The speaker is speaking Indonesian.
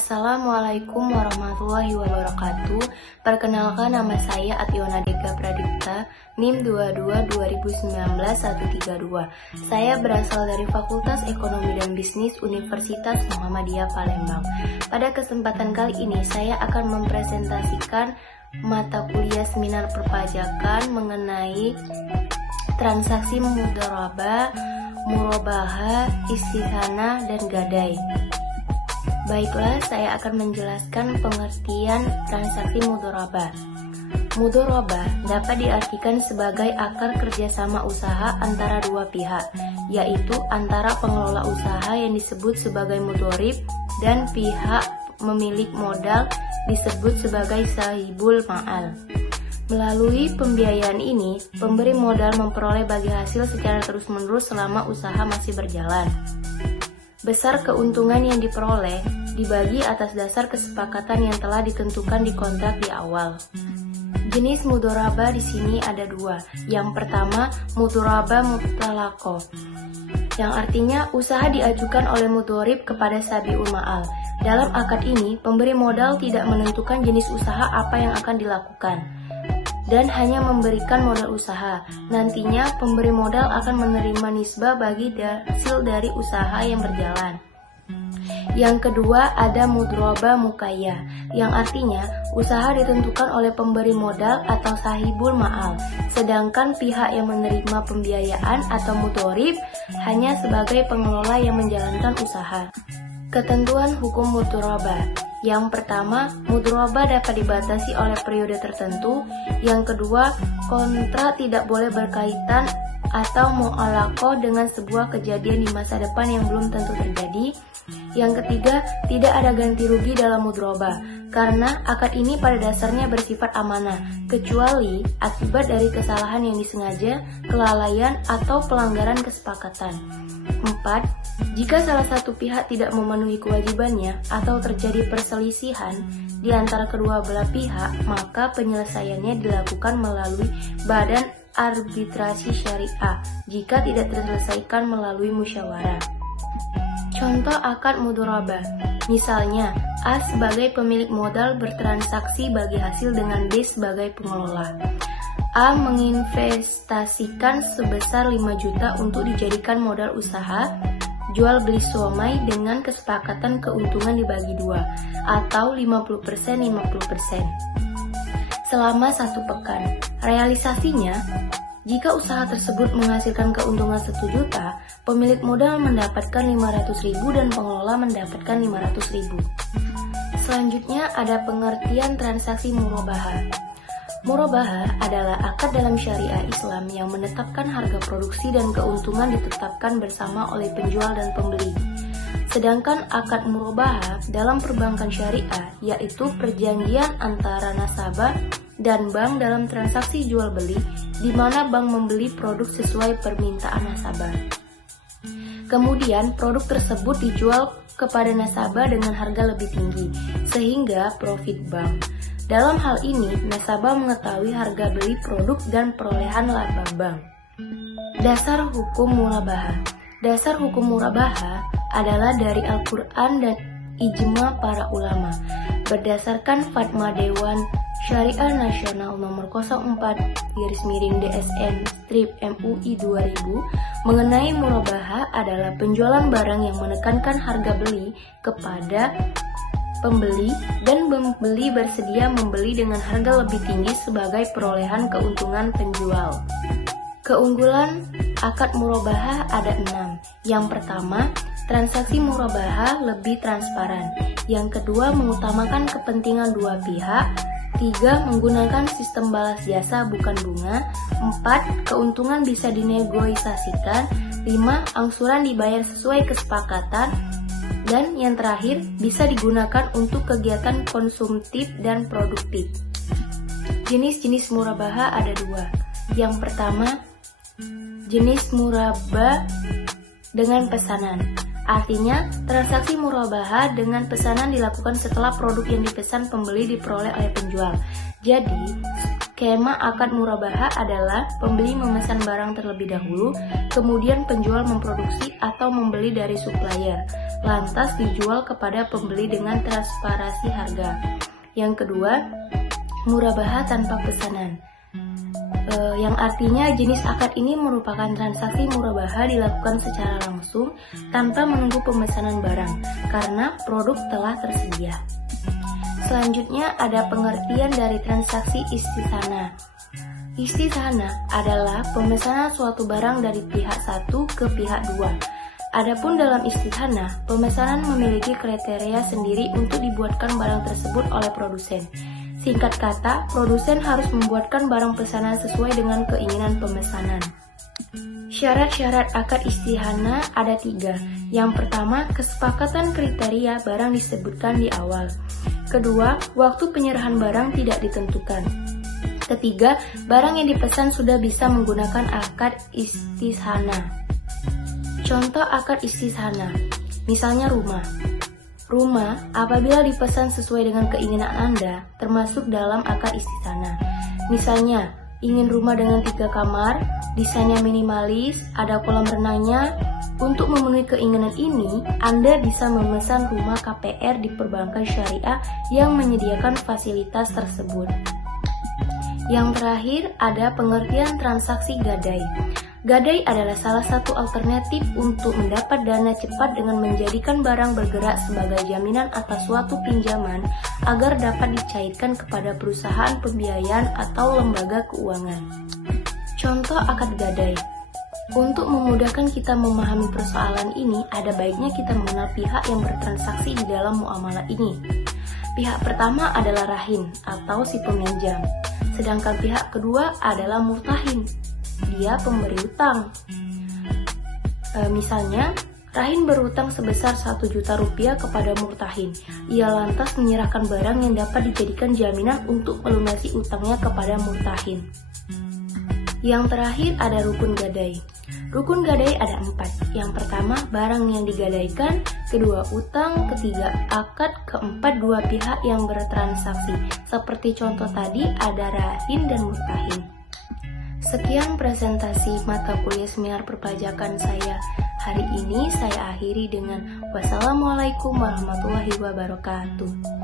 Assalamualaikum warahmatullahi wabarakatuh. Perkenalkan, nama saya Ationa Deka Pradipta, NIM 22-2019-132. Saya berasal dari Fakultas Ekonomi dan Bisnis Universitas Muhammadiyah Palembang. Pada kesempatan kali ini saya akan mempresentasikan mata kuliah seminar perpajakan mengenai transaksi mudharabah, murabahah, istihanah, dan gadai. Baiklah, saya akan menjelaskan pengertian transaksi mudharabah. Mudharabah dapat diartikan sebagai akar kerjasama usaha antara dua pihak, yaitu antara pengelola usaha yang disebut sebagai mudharib dan pihak pemilik modal disebut sebagai sahibul ma'al. Melalui pembiayaan ini, pemberi modal memperoleh bagi hasil secara terus-menerus selama usaha masih berjalan. Besar keuntungan yang diperoleh dibagi atas dasar kesepakatan yang telah ditentukan di kontrak di awal. Jenis mudharabah di sini ada dua. Yang pertama, mudharabah mutlaqah, yang artinya usaha diajukan oleh mudharib kepada sabiul ma'al. Dalam akad ini, pemberi modal tidak menentukan jenis usaha apa yang akan dilakukan dan hanya memberikan modal usaha. Nantinya pemberi modal akan menerima nisbah bagi hasil dari usaha yang berjalan. Yang kedua ada mudharabah muqayyah, yang artinya usaha ditentukan oleh pemberi modal atau sahibul ma'al, sedangkan pihak yang menerima pembiayaan atau mudharib hanya sebagai pengelola yang menjalankan usaha. Ketentuan hukum mudharabah. Yang pertama, mudharabah dapat dibatasi oleh periode tertentu. Yang kedua, kontrak tidak boleh berkaitan atau mu'allaqah dengan sebuah kejadian di masa depan yang belum tentu terjadi. Yang ketiga, tidak ada ganti rugi dalam mudharabah, karena akad ini pada dasarnya bersifat amanah, kecuali akibat dari kesalahan yang disengaja, kelalaian, atau pelanggaran kesepakatan. 4. Jika salah satu pihak tidak memenuhi kewajibannya atau terjadi perselisihan di antara kedua belah pihak, maka penyelesaiannya dilakukan melalui badan arbitrasi syariah jika tidak terselesaikan melalui musyawarah. Contoh akad mudharabah. Misalnya, A sebagai pemilik modal bertransaksi bagi hasil dengan B sebagai pengelola. A menginvestasikan sebesar 5 juta untuk dijadikan modal usaha jual beli somai dengan kesepakatan keuntungan dibagi 2 atau 50%-50% selama 1 pekan. Realisasinya, jika usaha tersebut menghasilkan keuntungan 1 juta, pemilik modal mendapatkan 500.000 dan pengelola mendapatkan 500.000. Selanjutnya ada pengertian transaksi murabahah. Murabahah adalah akad dalam syariah Islam yang menetapkan harga produksi dan keuntungan ditetapkan bersama oleh penjual dan pembeli. Sedangkan akad murabahah dalam perbankan syariah yaitu perjanjian antara nasabah dan bank dalam transaksi jual beli, di mana bank membeli produk sesuai permintaan nasabah. Kemudian produk tersebut dijual kepada nasabah dengan harga lebih tinggi, sehingga profit bank. Dalam hal ini, nasabah mengetahui harga beli produk dan perolehan laba bank. Dasar hukum murabahah. Dasar hukum murabahah adalah dari Al-Quran dan ijma para ulama. Berdasarkan Fatwa Dewan Syariah Nasional Nomor 04-DSN-MUI 2000 mengenai murabahah adalah penjualan barang yang menekankan harga beli kepada pembeli dan pembeli bersedia membeli dengan harga lebih tinggi sebagai perolehan keuntungan penjual. Keunggulan akad murabahah ada 6. Yang pertama, transaksi murabahah lebih transparan. Yang kedua, mengutamakan kepentingan dua pihak. 3. Menggunakan sistem balas jasa bukan bunga. 4. Keuntungan bisa dinegosiasikan. 5. Angsuran dibayar sesuai kesepakatan. Dan yang terakhir, bisa digunakan untuk kegiatan konsumtif dan produktif. Jenis-jenis murabahah ada 2. Yang pertama, jenis murabah dengan pesanan. Artinya, transaksi murabahah dengan pesanan dilakukan setelah produk yang dipesan pembeli diperoleh oleh penjual. Jadi, Skema akad murabaha adalah pembeli memesan barang terlebih dahulu, kemudian penjual memproduksi atau membeli dari supplier, lantas dijual kepada pembeli dengan transparansi harga. Yang kedua, murabaha tanpa pesanan. Yang artinya jenis akad ini merupakan transaksi murabaha dilakukan secara langsung tanpa menunggu pemesanan barang karena produk telah tersedia. Selanjutnya ada pengertian dari transaksi istisana. Istisana adalah pemesanan suatu barang dari pihak satu ke pihak dua. Adapun dalam istisana, pemesanan memiliki kriteria sendiri untuk dibuatkan barang tersebut oleh produsen. Singkat kata, produsen harus membuatkan barang pesanan sesuai dengan keinginan pemesanan. Syarat-syarat akad istihana ada 3. Yang pertama, kesepakatan kriteria barang disebutkan di awal. Kedua, waktu penyerahan barang tidak ditentukan. Ketiga, barang yang dipesan sudah bisa menggunakan akad istihana. Contoh akad istihana, misalnya rumah. Rumah, apabila dipesan sesuai dengan keinginan Anda, termasuk dalam akad istihana. Misalnya, ingin rumah dengan 3 kamar, desainnya minimalis, ada kolam renangnya. Untuk memenuhi keinginan ini, Anda bisa memesan rumah KPR di perbankan syariah yang menyediakan fasilitas tersebut. Yang terakhir, ada pengertian transaksi gadai. Gadai adalah salah satu alternatif untuk mendapat dana cepat dengan menjadikan barang bergerak sebagai jaminan atas suatu pinjaman agar dapat dicairkan kepada perusahaan pembiayaan atau lembaga keuangan. Contoh akad gadai. Untuk memudahkan kita memahami persoalan ini, ada baiknya kita mengenal pihak yang bertransaksi di dalam muamalah ini. Pihak pertama adalah rahin atau si peminjam, sedangkan pihak kedua adalah murtahin. Dia pemberi utang. Misalnya, rahin berutang sebesar 1 juta rupiah kepada murtahin. Ia lantas menyerahkan barang yang dapat dijadikan jaminan untuk melunasi utangnya kepada murtahin. Yang terakhir ada rukun gadai. Rukun gadai ada 4. Yang pertama, barang yang digadaikan. Kedua, utang. Ketiga, akad. Keempat, 2 pihak yang bertransaksi. Seperti contoh tadi, ada rahin dan murtahin. Sekian presentasi mata kuliah seminar perpajakan saya hari ini. Saya akhiri dengan wassalamualaikum warahmatullahi wabarakatuh.